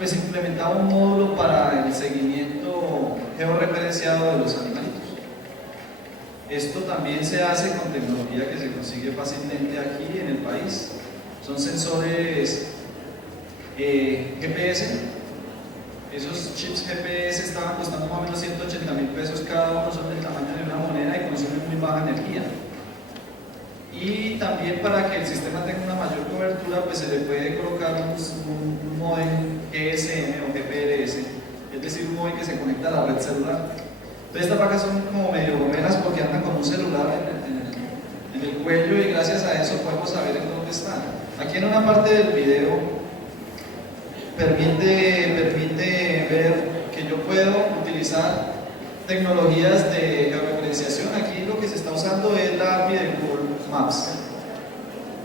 pues implementaba un módulo para el seguimiento georreferenciado de los animalitos. Esto también se hace con tecnología que se consigue fácilmente aquí en el país. Son sensores GPS. Esos chips GPS estaban costando más o menos 180.000 pesos cada uno, son del tamaño de una moneda y consumen muy baja energía. Y también para que el sistema tenga una mayor cobertura, pues se le puede colocar un módem GSM o GPRS, es decir, un módem que se conecta a la red celular. Entonces estas vacas son como medio gomeras porque andan con un celular en el cuello y gracias a eso podemos saber en dónde están. Aquí en una parte del video permite ver que yo puedo utilizar tecnologías de georreferenciación. Aquí lo que se está usando es la API de Google Maps.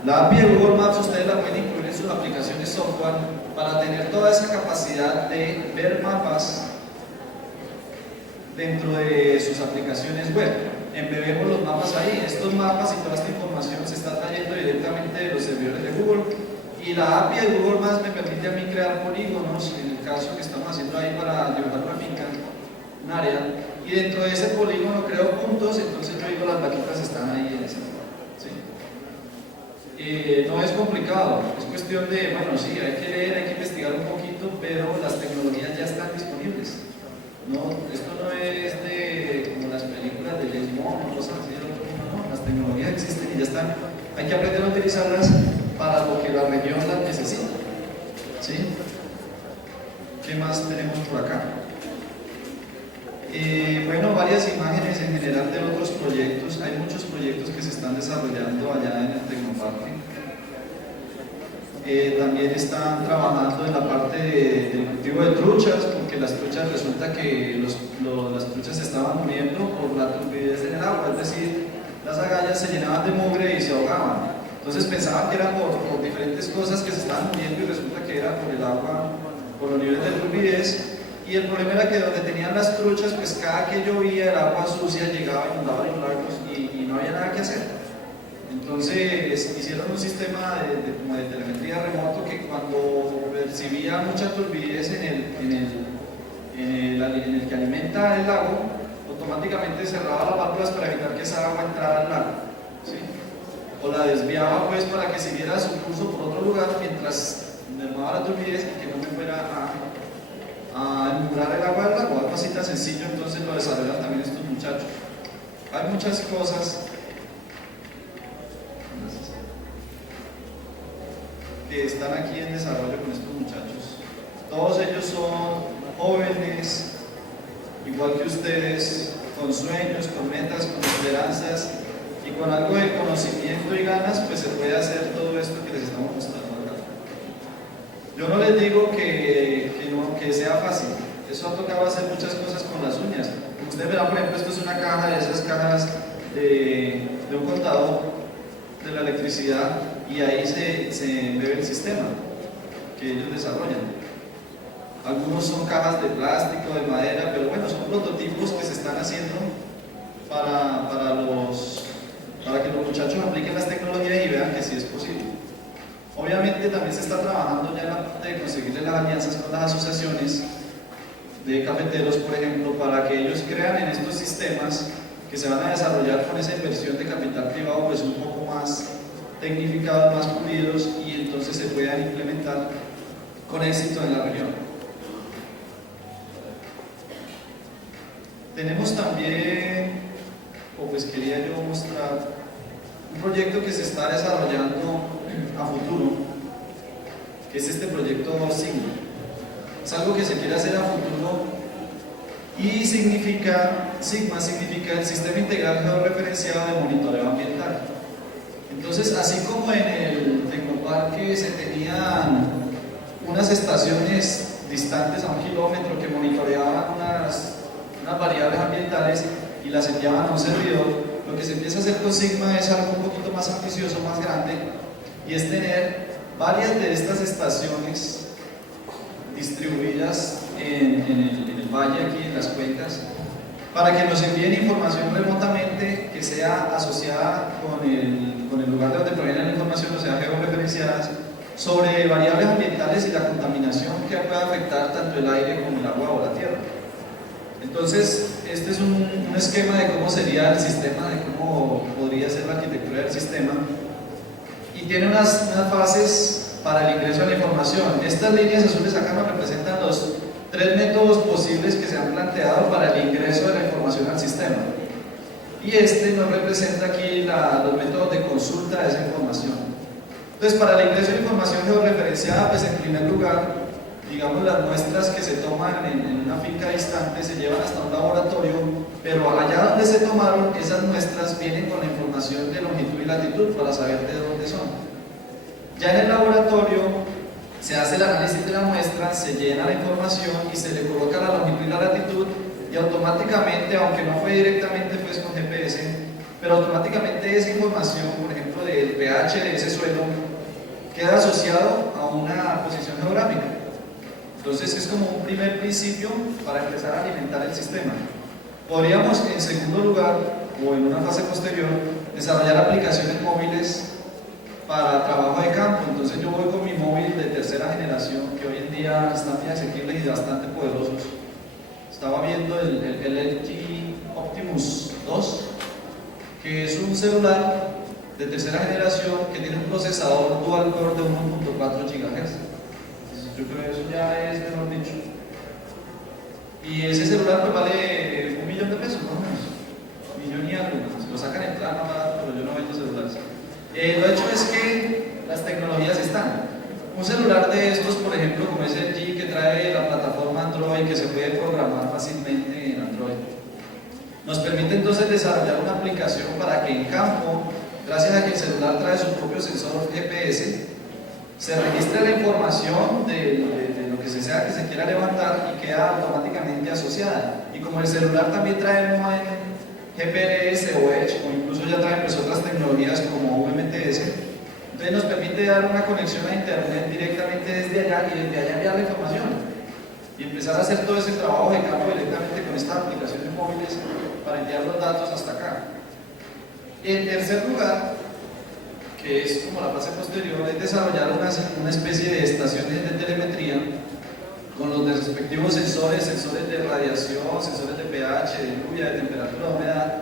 La API de Google Maps ustedes la pueden incluir en sus aplicaciones software para tener toda esa capacidad de ver mapas dentro de sus aplicaciones web. Embebemos los mapas ahí. Estos mapas y toda esta información se está trayendo directamente de los servidores de Google. Y la API de Google Maps me permite a mí crear polígonos, en el caso que estamos haciendo ahí para dibujar una finca, un área, y dentro de ese polígono creo puntos, entonces yo digo las vaquitas están ahí en ese lugar. ¿Sí? No es complicado, es cuestión de, bueno, sí, hay que leer, hay que investigar un poquito, pero las tecnologías ya están disponibles. No, esto no es de como las películas de James Bond o cosas así, no, las tecnologías existen y ya están, hay que aprender a utilizarlas para lo que la región las necesita. ¿Sí? ¿Qué más tenemos por acá? Bueno, varias imágenes en general de otros proyectos. Hay muchos proyectos que se están desarrollando allá en el Tecnoparque. También están trabajando en la parte del cultivo de truchas, porque las truchas resulta que las truchas se estaban muriendo por la turbidez en el agua, es decir, las agallas se llenaban de mugre y se ahogaban. Entonces pensaban que eran por diferentes cosas que se estaban muriendo y resulta que era por el agua, por los niveles de turbidez. Y el problema era que donde tenían las truchas, pues cada que llovía el agua sucia llegaba y inundaba los lagos y no había nada que hacer. Entonces hicieron un sistema como de telemetría remoto que cuando percibía mucha turbidez en el que alimenta el lago, automáticamente cerraba las válvulas para evitar que esa agua entrara al lago. ¿Sí? O la desviaba pues para que siguiera su curso por otro lugar mientras mermaba la turbidez y que no me fuera a enumerar el agua del lago. Algo así tan sencillo, entonces lo desarrollan también estos muchachos. Hay muchas cosas que están aquí en desarrollo con estos muchachos. Todos ellos son jóvenes, igual que ustedes, con sueños, con metas, con esperanzas y con algo de conocimiento y ganas, pues se puede hacer todo esto que les estamos mostrando acá. Yo no les digo que sea fácil, eso ha tocado hacer muchas cosas con las uñas. Como ustedes verán, por ejemplo, esto es una caja de esas cajas de un contador de la electricidad y ahí se embebe el sistema que ellos desarrollan. Algunos son cajas de plástico, de madera, pero bueno, son prototipos que se están haciendo para que los muchachos apliquen las tecnologías y vean que sí es posible. Obviamente también se está trabajando ya en la parte de conseguirle las alianzas con las asociaciones de cafeteros, por ejemplo, para que ellos crean en estos sistemas que se van a desarrollar con esa inversión de capital privado pues un poco más tecnificados, más pulidos y entonces se puedan implementar con éxito en la región. Tenemos también, pues quería yo mostrar un proyecto que se está desarrollando a futuro, que es este proyecto Sigma. Es algo que se quiere hacer a futuro y Sigma significa el Sistema Integral Georreferenciado de Monitoreo Ambiental. Entonces, así como en el Tecnoparque se tenían unas estaciones distantes a 1 kilómetro que monitoreaban unas variables ambientales y las enviaban a un servidor, lo que se empieza a hacer con Sigma es algo un poquito más ambicioso, más grande, y es tener varias de estas estaciones distribuidas en el valle, aquí en las cuencas, para que nos envíen información remotamente que sea asociada con el lugar de donde proviene la información, o sea, georreferenciadas, sobre variables ambientales y la contaminación que ha puede afectar tanto el aire como el agua o la tierra. Entonces, este es un esquema de cómo sería el sistema, de cómo podría ser la arquitectura del sistema, y tiene unas fases para el ingreso de la información. Estas líneas azules acá nos representan los 3 métodos posibles que se han planteado para el ingreso de la información al sistema. Y este nos representa aquí los métodos de consulta de esa información. Entonces, para el ingreso de información georreferenciada, pues en primer lugar, digamos, las muestras que se toman en una finca distante se llevan hasta un laboratorio, pero allá donde se tomaron, esas muestras vienen con la información de longitud y latitud para saber de dónde son. Ya en el laboratorio se hace el análisis de la muestra, se llena la información y se le coloca la longitud y la latitud, y automáticamente, aunque no fue directamente pues con GPS, pero automáticamente esa información, por ejemplo, del pH de ese suelo, queda asociado a una posición geográfica. Entonces es como un primer principio para empezar a alimentar el sistema. Podríamos, en segundo lugar, o en una fase posterior, desarrollar aplicaciones móviles para trabajo de campo. Entonces yo voy con mi móvil de tercera generación, que hoy en día están muy asequibles y bastante poderosos. Estaba viendo el LG Optimus 2, que es un celular de tercera generación que tiene un procesador dual core de 1.4 GHz. Yo creo que eso ya es, mejor dicho. Y ese celular pues vale $1 millón más o menos. $1 millón y algo. Se lo sacan en plano, pero yo no vendo celulares. Lo hecho es que las tecnologías están. Un celular de estos, por ejemplo, como es el G, que trae la plataforma Android, que se puede programar fácilmente en Android, nos permite entonces desarrollar una aplicación para que en campo, gracias a que el celular trae su propio sensor GPS, se registre la información de lo que sea que se quiera levantar y queda automáticamente asociada. Y como el celular también trae un GPS o Edge, o incluso ya trae pues otras tecnologías como UMTS, entonces nos permite dar una conexión a internet directamente desde allá y desde allá enviar la información y empezar a hacer todo ese trabajo de campo directamente con estas aplicaciones móviles para enviar los datos hasta acá. En tercer lugar, que es como la fase posterior, es desarrollar una especie de estaciones de telemetría con los respectivos sensores de radiación, sensores de pH, de lluvia, de temperatura, de humedad,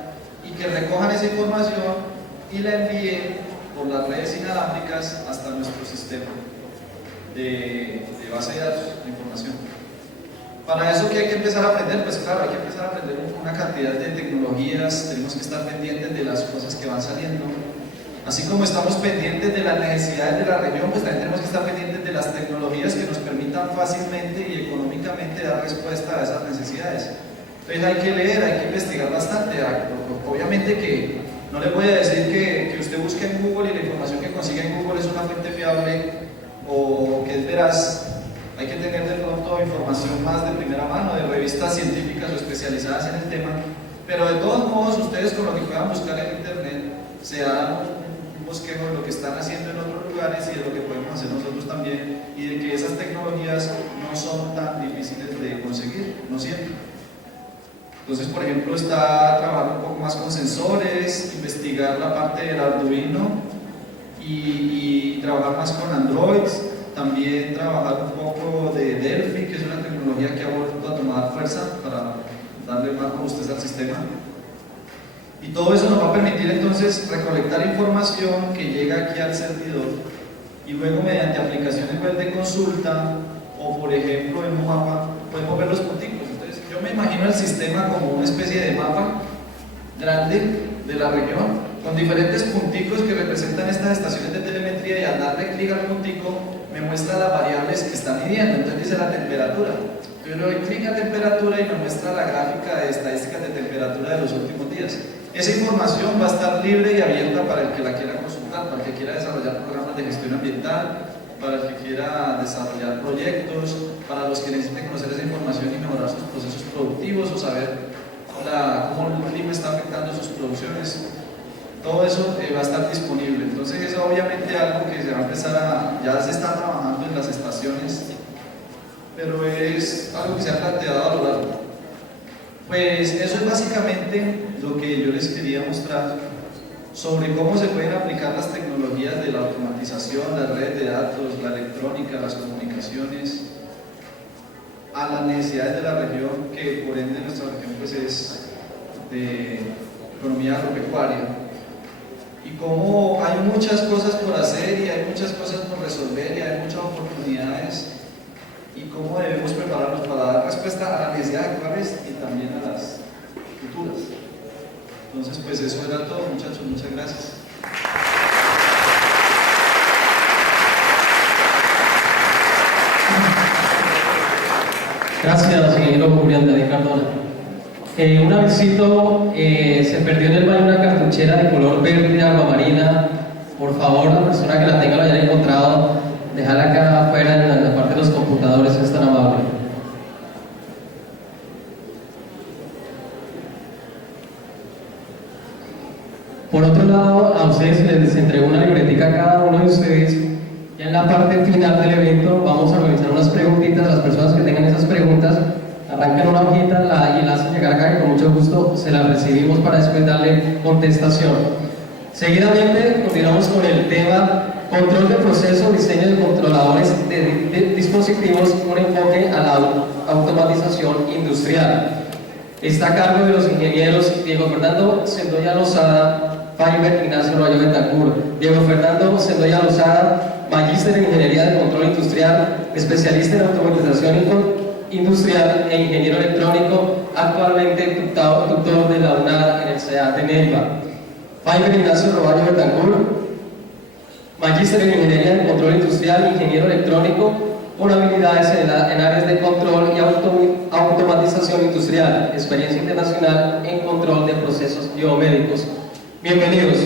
y que recojan esa información y la envíen por las redes inalámbricas hasta nuestro sistema de base de datos de información. Para eso, ¿qué hay que empezar a aprender? Pues claro, hay que empezar a aprender una cantidad de tecnologías, tenemos que estar pendientes de las cosas que van saliendo. Así como estamos pendientes de las necesidades de la región, pues también tenemos que estar pendientes de las tecnologías que nos permitan fácilmente y económicamente dar respuesta a esas necesidades. Entonces hay que leer, hay que investigar bastante. Obviamente que no le voy a decir que usted busque en Google y la información que consigue en Google es una fuente fiable o que es veraz. Hay que tener de pronto información más de primera mano, de revistas científicas o especializadas en el tema, pero de todos modos ustedes con lo que puedan buscar en internet se dan un bosquejo de lo que están haciendo en otros lugares y de lo que podemos hacer nosotros también, y de que esas tecnologías no son tan difíciles de conseguir, no siempre. Entonces, por ejemplo, está trabajando un poco más con sensores, investigar la parte del Arduino y trabajar más con Android, también trabajar un poco de Delphi, que es una tecnología que ha vuelto a tomar fuerza para darle más robustez al sistema. Y todo eso nos va a permitir entonces recolectar información que llega aquí al servidor y luego mediante aplicaciones web de consulta o por ejemplo en un mapa podemos ver los punticos. Entonces yo me imagino el sistema como una especie de mapa grande de la región con diferentes punticos que representan estas estaciones de telemetría, y al darle clic al puntico me muestra las variables que está midiendo. Entonces dice la temperatura. Yo le doy clic a temperatura y me muestra la gráfica de estadísticas de temperatura de los últimos días. Esa información va a estar libre y abierta para el que la quiera consultar, para el que quiera desarrollar programas de gestión ambiental, para el que quiera desarrollar proyectos, para los que necesiten conocer esa información y mejorar sus procesos productivos o saber cómo el clima está afectando sus producciones. Todo eso va a estar disponible. Entonces es obviamente algo que se va a empezar ya se está trabajando en las estaciones, pero es algo que se ha planteado a lo largo. Pues eso es básicamente lo que yo les quería mostrar sobre cómo se pueden aplicar las tecnologías de la automatización, las redes de datos, la electrónica, las comunicaciones a las necesidades de la región, que por ende nuestra región pues es de economía agropecuaria, y cómo hay muchas cosas por hacer y hay muchas cosas por resolver y hay muchas oportunidades, y cómo debemos prepararnos para dar respuesta a las necesidades actuales y también a las futuras. Entonces pues eso era todo, muchachos, muchas gracias. Gracias, ingeniero Julián David Cardona. Una visita se perdió en el baño una cartuchera de color verde, agua marina. Por favor, la persona que la tenga lo haya encontrado, dejarla acá afuera en la parte de los computadores, es tan amable. Por otro lado, a ustedes se les entregó una libretica a cada uno de ustedes. Ya en la parte final del evento vamos a realizar unas preguntitas. Las personas que tengan esas preguntas arrancan una hojita y la hacen llegar acá y con mucho gusto se la recibimos para después darle contestación. Seguidamente continuamos con el tema control de proceso, diseño de controladores de dispositivos con enfoque a la automatización industrial. Está a cargo de los ingenieros Diego Fernando Sendoya Lozada, Fiber Ignacio Rayo Betancur. Diego Fernando Sendoya Lozada, magíster en Ingeniería de Control Industrial, especialista en automatización industrial e ingeniero electrónico, actualmente tutor de la UNAD en el CEA de Neiva. Fiber Ignacio Rayo Betancur, magíster en Ingeniería de Control Industrial, ingeniero electrónico, con habilidades en áreas de control y automatización industrial, experiencia internacional en control de procesos biomédicos. Bienvenidos.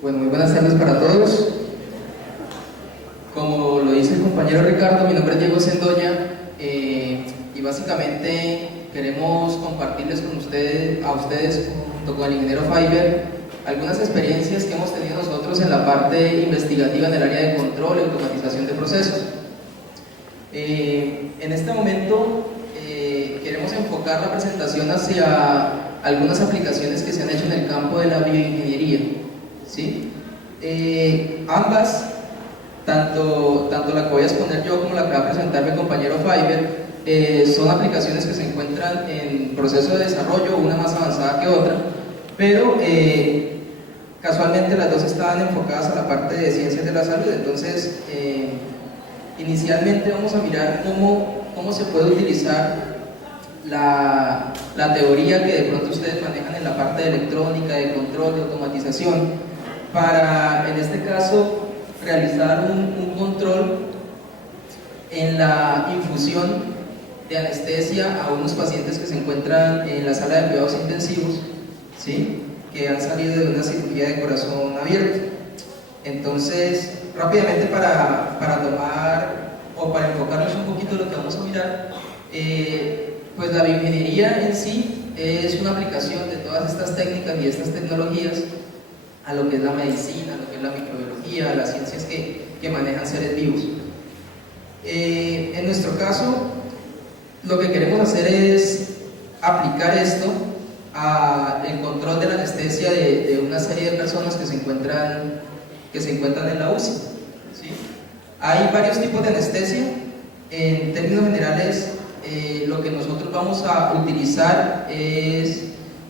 Bueno, muy buenas tardes para todos. Como lo dice el compañero Ricardo, mi nombre es Diego Sendoya y básicamente queremos compartirles con ustedes, a ustedes junto con el ingeniero Fiber, algunas experiencias que hemos tenido nosotros en la parte investigativa en el área de control y automatización de procesos. En este momento queremos enfocar la presentación hacia algunas aplicaciones que se han hecho en el campo de la bioingeniería, ¿sí? Ambas, tanto la que voy a exponer yo como la que va a presentar mi compañero Fiber, son aplicaciones que se encuentran en proceso de desarrollo, una más avanzada que otra, pero casualmente las dos estaban enfocadas a la parte de ciencias de la salud. Entonces inicialmente vamos a mirar cómo se puede utilizar la teoría que de pronto ustedes manejan en la parte de electrónica, de control, de automatización, para en este caso realizar un control en la infusión de anestesia a unos pacientes que se encuentran en la sala de cuidados intensivos, ¿sí?, que han salido de una cirugía de corazón abierto. Entonces, rápidamente para tomar o para enfocarnos un poquito en lo que vamos a mirar, pues la bioingeniería en sí es una aplicación de todas estas técnicas y estas tecnologías a lo que es la medicina, a lo que es la microbiología, a las ciencias que manejan seres vivos. En nuestro caso, lo que queremos hacer es aplicar esto el control de la anestesia de una serie de personas que se encuentran en la UCI, ¿sí? Hay varios tipos de anestesia. En términos generales, lo que nosotros vamos a utilizar es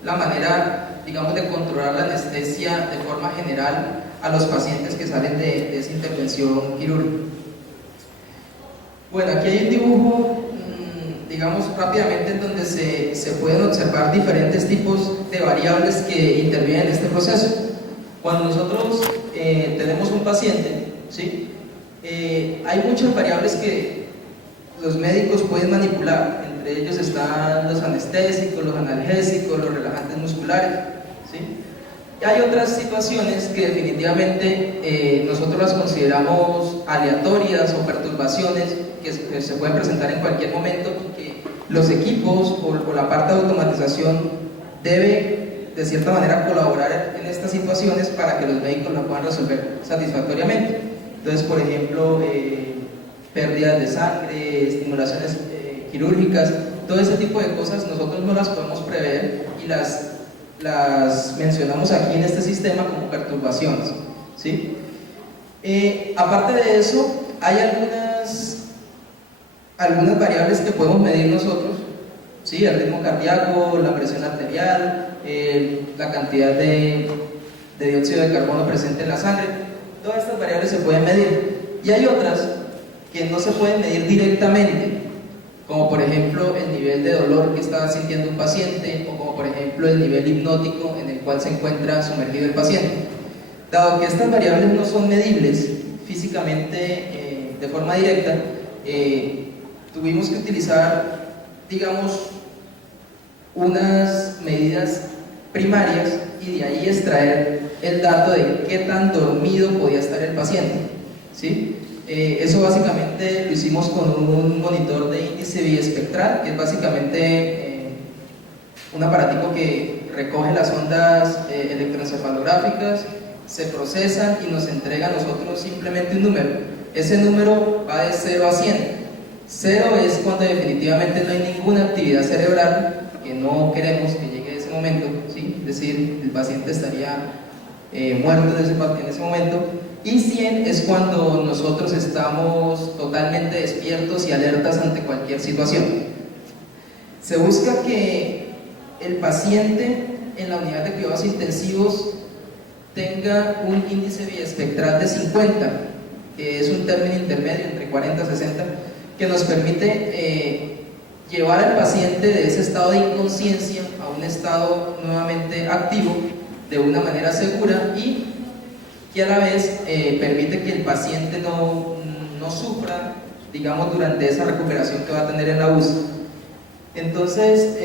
la manera, digamos, de controlar la anestesia de forma general a los pacientes que salen de esa intervención quirúrgica. Bueno, aquí hay un dibujo, digamos, rápidamente, en donde se pueden observar diferentes tipos de variables que intervienen en este proceso. Cuando nosotros tenemos un paciente, ¿sí?, hay muchas variables que los médicos pueden manipular. Entre ellos están los anestésicos, los analgésicos, los relajantes musculares, ¿sí? Y hay otras situaciones que definitivamente nosotros las consideramos aleatorias o perturbaciones que se pueden presentar en cualquier momento, y que los equipos o la parte de automatización debe de cierta manera colaborar en estas situaciones para que los médicos la puedan resolver satisfactoriamente. Entonces, por ejemplo, pérdidas de sangre, estimulaciones quirúrgicas, todo ese tipo de cosas nosotros no las podemos prever y las mencionamos aquí en este sistema como perturbaciones, ¿sí? Aparte de eso, hay algunas variables que podemos medir nosotros, ¿sí? El ritmo cardíaco, la presión arterial, la cantidad de dióxido de carbono presente en la sangre. Todas estas variables se pueden medir. Y hay otras que no se pueden medir directamente, como por ejemplo el nivel de dolor que está sintiendo un paciente, o como por ejemplo el nivel hipnótico en el cual se encuentra sumergido el paciente. Dado que estas variables no son medibles físicamente de forma directa, tuvimos que utilizar, digamos, unas medidas primarias y de ahí extraer el dato de qué tan dormido podía estar el paciente, ¿sí? Eso básicamente lo hicimos con un monitor de índice biespectral, que es básicamente un aparatico que recoge las ondas electroencefalográficas, se procesan y nos entrega a nosotros simplemente un número. Ese número va de 0 a 100. 0 es cuando definitivamente no hay ninguna actividad cerebral, que no queremos que llegue a ese momento, ¿sí? Es decir, el paciente estaría muerto en ese momento. Y 100 es cuando nosotros estamos totalmente despiertos y alertas ante cualquier situación. Se busca que el paciente en la unidad de cuidados intensivos tenga un índice biespectral de 50, que es un término intermedio entre 40 y 60, que nos permite llevar al paciente de ese estado de inconsciencia a un estado nuevamente activo de una manera segura y que a la vez permite que el paciente no sufra, digamos, durante esa recuperación que va a tener en la UCI. Entonces,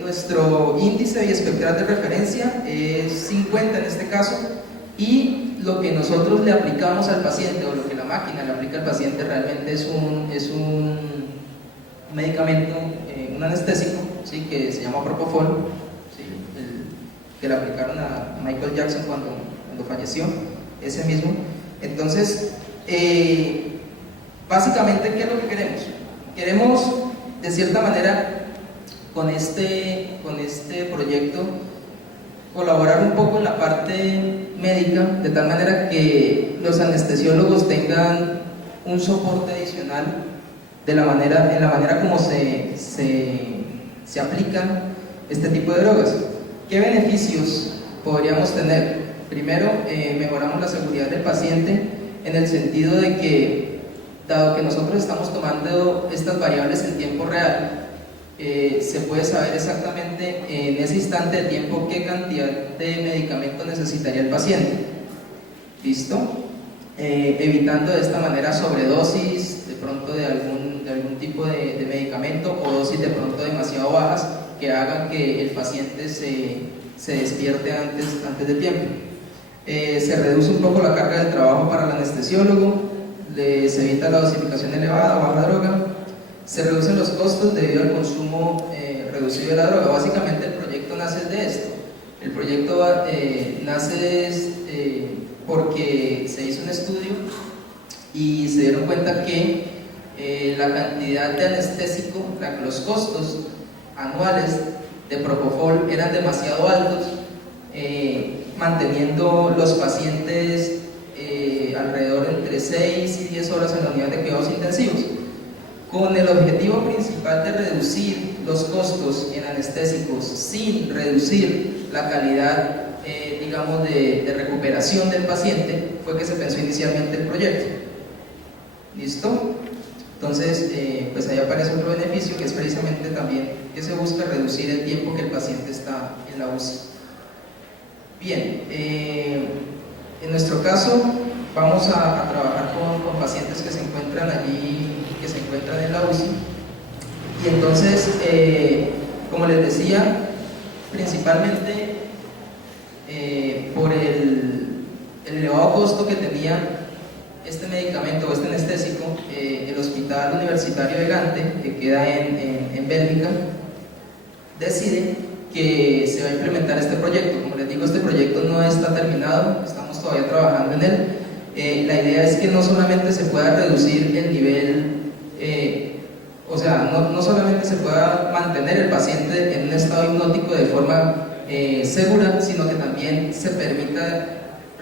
nuestro índice biespectral de referencia es 50 en este caso, y lo que nosotros le aplicamos al paciente, o lo que la máquina le aplica al paciente, realmente es un medicamento, un anestésico, ¿sí? Que se llama Propofol, ¿sí? Que le aplicaron a Michael Jackson cuando falleció, ese mismo. Entonces, básicamente, ¿qué es lo que queremos? Queremos, de cierta manera, con este proyecto, colaborar un poco en la parte médica, de tal manera que los anestesiólogos tengan un soporte adicional en la manera como se aplican este tipo de drogas. ¿Qué beneficios podríamos tener? Primero, mejoramos la seguridad del paciente en el sentido de que, dado que nosotros estamos tomando estas variables en tiempo real, se puede saber exactamente en ese instante de tiempo qué cantidad de medicamento necesitaría el paciente. ¿Listo? Evitando de esta manera sobredosis de pronto de algún tipo de medicamento, o dosis de pronto demasiado bajas que hagan que el paciente se despierte antes de tiempo. Se reduce un poco la carga de trabajo para el anestesiólogo, se evita la dosificación elevada o baja droga, se reducen los costos debido al consumo reducido de la droga. Básicamente el proyecto nace de esto. El proyecto nace porque se hizo un estudio y se dieron cuenta que la cantidad de anestésico, los costos anuales de Propofol eran demasiado altos, manteniendo los pacientes alrededor entre 6 y 10 horas en la unidad de cuidados intensivos, con el objetivo principal de reducir los costos en anestésicos sin reducir la calidad, digamos, de recuperación del paciente. Fue que se pensó inicialmente el proyecto. ¿Listo? Entonces, pues ahí aparece otro beneficio, que es precisamente también que se busca reducir el tiempo que el paciente está en la UCI. Bien, en nuestro caso vamos a trabajar con pacientes que se encuentran allí, que se encuentran en la UCI, y entonces, como les decía, principalmente por el elevado costo que tenía este medicamento o este anestésico, el Hospital Universitario de Gante, que queda en Bélgica, decide que se va a implementar este proyecto. Como les digo, este proyecto no está terminado, estamos todavía trabajando en él. La idea es que no solamente se pueda reducir el nivel, no solamente se pueda mantener el paciente en un estado hipnótico de forma segura, sino que también se permita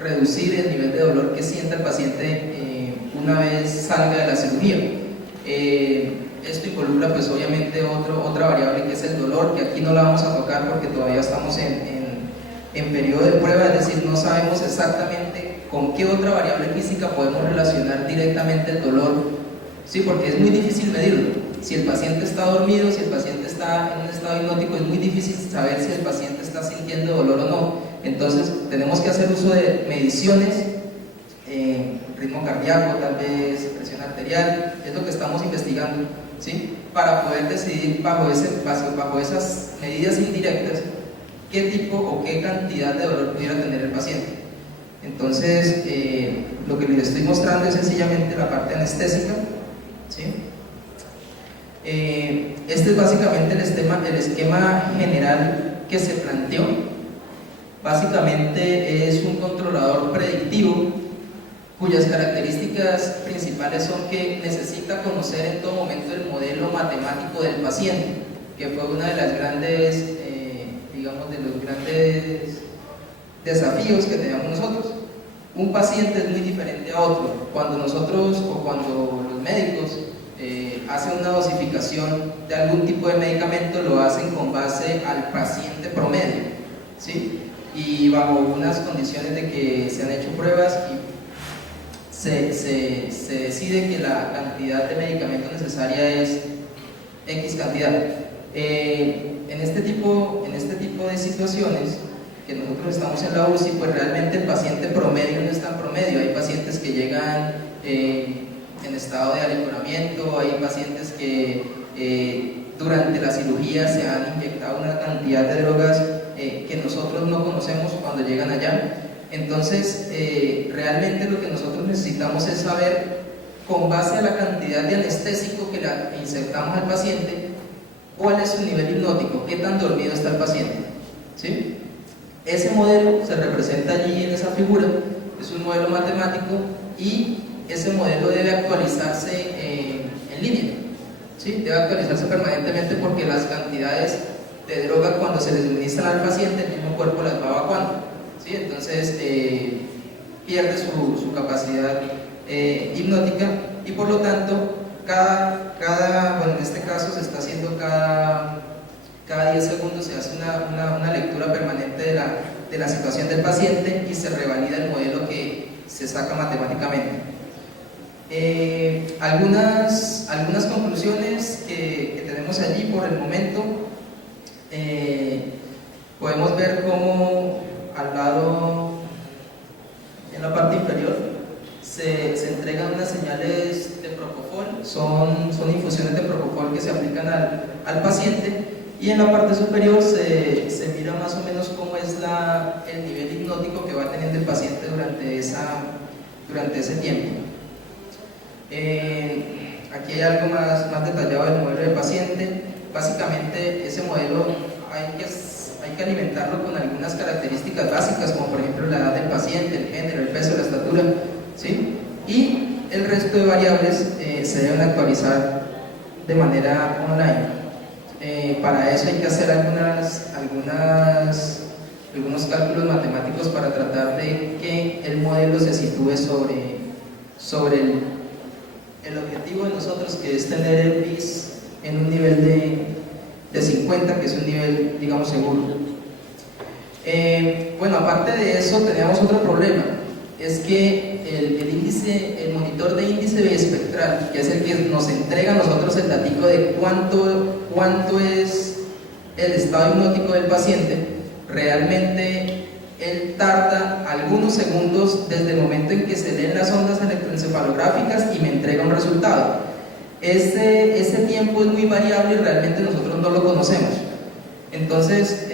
reducir el nivel de dolor que sienta el paciente una vez salga de la cirugía. Esto involucra pues obviamente otra variable que es el dolor, que aquí no la vamos a tocar porque todavía estamos en periodo de prueba, es decir, no sabemos exactamente con qué otra variable física podemos relacionar directamente el dolor, ¿sí? Porque es muy difícil medirlo. Si el paciente está dormido, si el paciente está en un estado hipnótico, es muy difícil saber si el paciente está sintiendo dolor o no. Entonces tenemos que hacer uso de mediciones, ritmo cardíaco, tal vez presión arterial, es lo que estamos investigando, ¿sí? Para poder decidir bajo esas medidas indirectas qué tipo o qué cantidad de dolor pudiera tener el paciente. Entonces, lo que les estoy mostrando es sencillamente la parte anestésica, ¿sí? Este es básicamente el esquema general que se planteó. Básicamente es un controlador predictivo cuyas características principales son que necesita conocer en todo momento el modelo matemático del paciente, que fue una de las grandes, digamos, de los grandes desafíos que teníamos nosotros. Un paciente es muy diferente a otro. Cuando nosotros o cuando los médicos hacen una dosificación de algún tipo de medicamento, lo hacen con base al paciente promedio, ¿sí? Y bajo unas condiciones de que se han hecho pruebas y se decide que la cantidad de medicamento necesaria es X cantidad. En este tipo de situaciones que nosotros estamos en la UCI, pues realmente el paciente promedio no está en promedio. Hay pacientes que llegan en estado de alicoramiento, hay pacientes que durante la cirugía se han inyectado una cantidad de drogas que nosotros no conocemos cuando llegan allá. Entonces, realmente lo que nosotros necesitamos es saber, con base a la cantidad de anestésico que le insertamos al paciente, cuál es su nivel hipnótico, qué tan dormido está el paciente, ¿sí? Ese modelo se representa allí en esa figura, es un modelo matemático y ese modelo debe actualizarse en línea, ¿sí? Debe actualizarse permanentemente porque las cantidades de droga cuando se les suministran al paciente, el mismo cuerpo las va evacuando. ¿Sí? Entonces pierde su capacidad hipnótica y por lo tanto bueno, en este caso se está haciendo cada 10 segundos se hace una lectura permanente de la situación del paciente y se revalida el modelo que se saca matemáticamente. Algunas conclusiones que tenemos allí por el momento. Podemos ver cómo al lado, en la parte inferior, se entregan unas señales de propofol, son infusiones de propofol que se aplican al paciente, y en la parte superior se mira más o menos cómo es el nivel hipnótico que va teniendo el paciente durante ese tiempo. Aquí hay algo más detallado del modelo del paciente. Básicamente ese modelo hay que alimentarlo con algunas características básicas, como por ejemplo la edad del paciente, el género, el peso, la estatura, ¿sí? Y el resto de variables se deben actualizar de manera online. Para eso hay que hacer algunos cálculos matemáticos para tratar de que el modelo se sitúe sobre el objetivo de nosotros, que es tener el PIS en un nivel de 50, que es un nivel, digamos, seguro. Bueno, aparte de eso tenemos otro problema, es que el monitor de índice biespectral, que es el que nos entrega a nosotros el datico de cuánto es el estado hipnótico del paciente, realmente él tarda algunos segundos desde el momento en que se leen las ondas electroencefalográficas y me entrega un resultado. Ese tiempo es muy variable y realmente nosotros no lo conocemos. Entonces,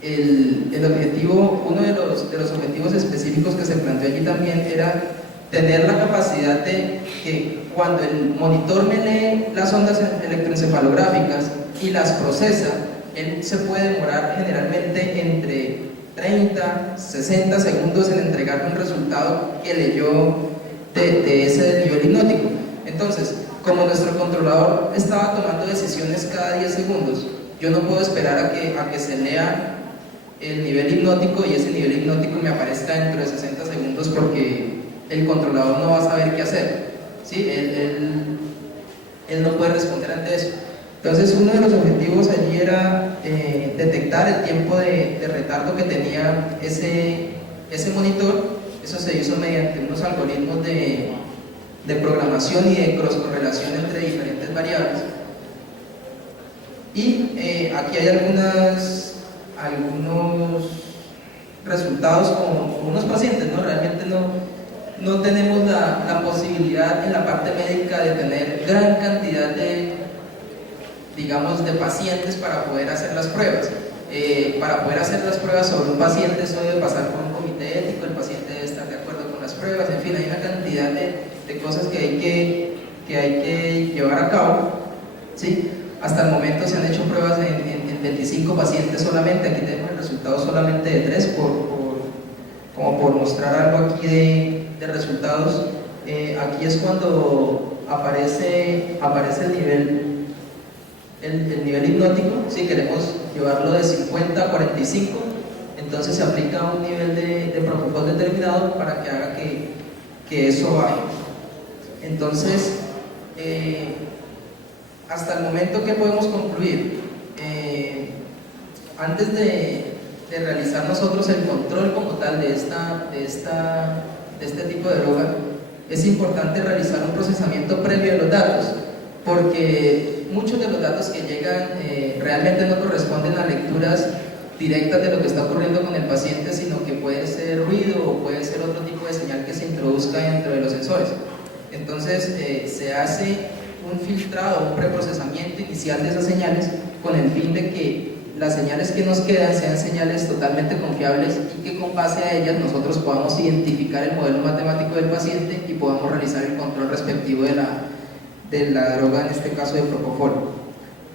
el objetivo, uno de los objetivos específicos que se planteó allí también era tener la capacidad de que cuando el monitor me lee las ondas electroencefalográficas y las procesa, él se puede demorar generalmente entre 30, 60 segundos en entregarme un resultado que leyó de ese nivel hipnótico. Entonces, como nuestro controlador estaba tomando decisiones cada 10 segundos, yo no puedo esperar a que se lea el nivel hipnótico y ese nivel hipnótico me aparezca dentro de 60 segundos porque el controlador no va a saber qué hacer, ¿sí? Él no puede responder ante eso. Entonces uno de los objetivos allí era detectar el tiempo de retardo que tenía ese monitor. Eso se hizo mediante unos algoritmos de programación y de cross-correlación entre diferentes variables. Y aquí hay algunos resultados con unos pacientes, ¿no? Realmente no tenemos la posibilidad en la parte médica de tener gran cantidad de pacientes para poder hacer las pruebas. Para poder hacer las pruebas sobre un paciente, eso debe pasar por un comité ético, el paciente debe estar de acuerdo con las pruebas, en fin, hay una cantidad de cosas que hay que llevar a cabo, ¿sí? Hasta el momento se han hecho pruebas en 25 pacientes solamente, aquí tenemos el resultado solamente de 3, como por mostrar algo aquí de resultados. Aquí es cuando aparece el nivel hipnótico. Si queremos llevarlo de 50 a 45, entonces se aplica un nivel de propofol determinado para que haga que eso baje. Entonces, hasta el momento, ¿qué podemos concluir? Antes de realizar nosotros el control como tal de este tipo de droga, es importante realizar un procesamiento previo de los datos, porque muchos de los datos que llegan realmente no corresponden a lecturas directas de lo que está ocurriendo con el paciente, sino que puede ser ruido o puede ser otro tipo de señal que se introduzca dentro de los sensores. Entonces se hace un filtrado, un preprocesamiento inicial de esas señales con el fin de que las señales que nos quedan sean señales totalmente confiables y que con base a ellas nosotros podamos identificar el modelo matemático del paciente y podamos realizar el control respectivo de la droga, en este caso de propofol.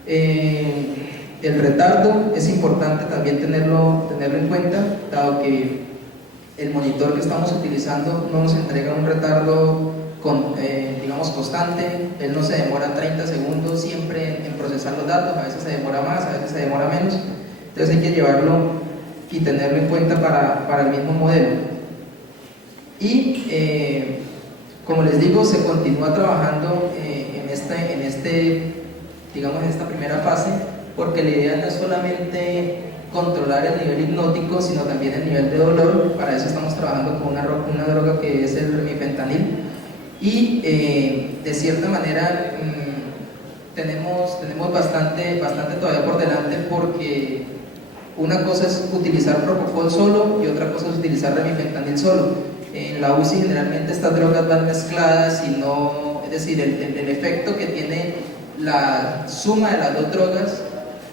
El retardo es importante también tenerlo en cuenta, dado que el monitor que estamos utilizando no nos entrega un retardo constante. Él no se demora 30 segundos siempre en procesar los datos, a veces se demora más, a veces se demora menos. Entonces hay que llevarlo y tenerlo en cuenta para el mismo modelo. Y como les digo, se continúa trabajando en esta primera fase, porque la idea no es solamente controlar el nivel hipnótico, sino también el nivel de dolor. Para eso estamos trabajando con una droga que es el remifentanil. Y de cierta manera tenemos bastante todavía por delante, porque una cosa es utilizar propofol solo y otra cosa es utilizar remifentanil solo. En la UCI generalmente estas drogas van mezcladas y no, es decir, el efecto que tiene la suma de las dos drogas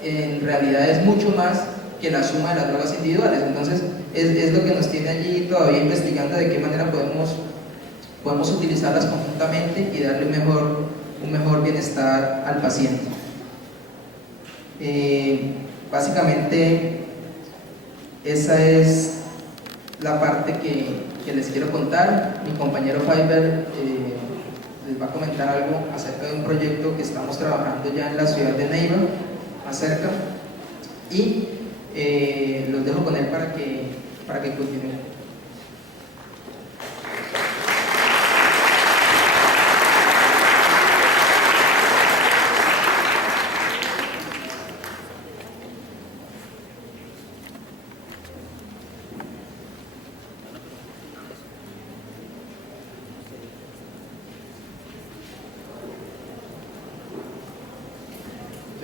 en realidad es mucho más que la suma de las drogas individuales. Entonces es lo que nos tiene allí todavía investigando de qué manera podemos utilizarlas conjuntamente y darle un mejor bienestar al paciente. Básicamente esa es la parte que les quiero contar. Mi compañero Fiverr les va a comentar algo acerca de un proyecto que estamos trabajando ya en la ciudad de Neiva, más cerca, y los dejo con él para que continúen.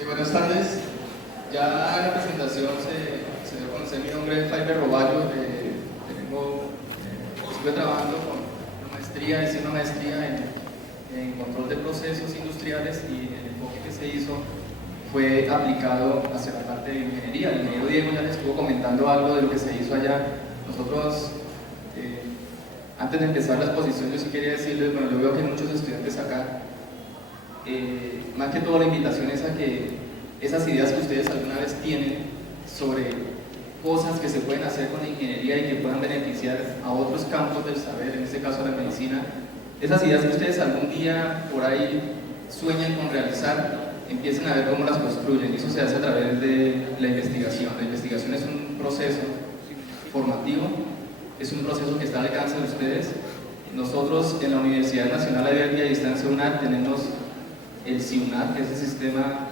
Buenas tardes. Ya en la presentación se dio a conocer mi nombre, es Fiverr Roballo. Estuve trabajando con una maestría, hice una maestría en control de procesos industriales, y el enfoque que se hizo fue aplicado hacia la parte de ingeniería. El ingeniero Diego ya les estuvo comentando algo de lo que se hizo allá. Nosotros, antes de empezar la exposición, yo sí quería decirles, bueno, yo veo que hay muchos estudiantes acá. Más que todo la invitación es a que esas ideas que ustedes alguna vez tienen sobre cosas que se pueden hacer con la ingeniería y que puedan beneficiar a otros campos del saber, en este caso la medicina, esas ideas que ustedes algún día por ahí sueñan con realizar, empiecen a ver cómo las construyen. Y eso se hace a través de la investigación. La investigación es un proceso formativo, es un proceso que está al alcance de ustedes. Nosotros en la Universidad Nacional Abierta y a Distancia UNAD tenemos el CIUNAD, que es el Sistema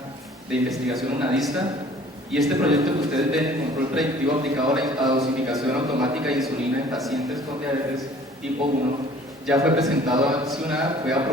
de Investigación UNADista, y este proyecto que ustedes ven, control predictivo aplicado a la dosificación automática de insulina en pacientes con diabetes tipo 1, ya fue presentado al CIUNAD, fue aprobado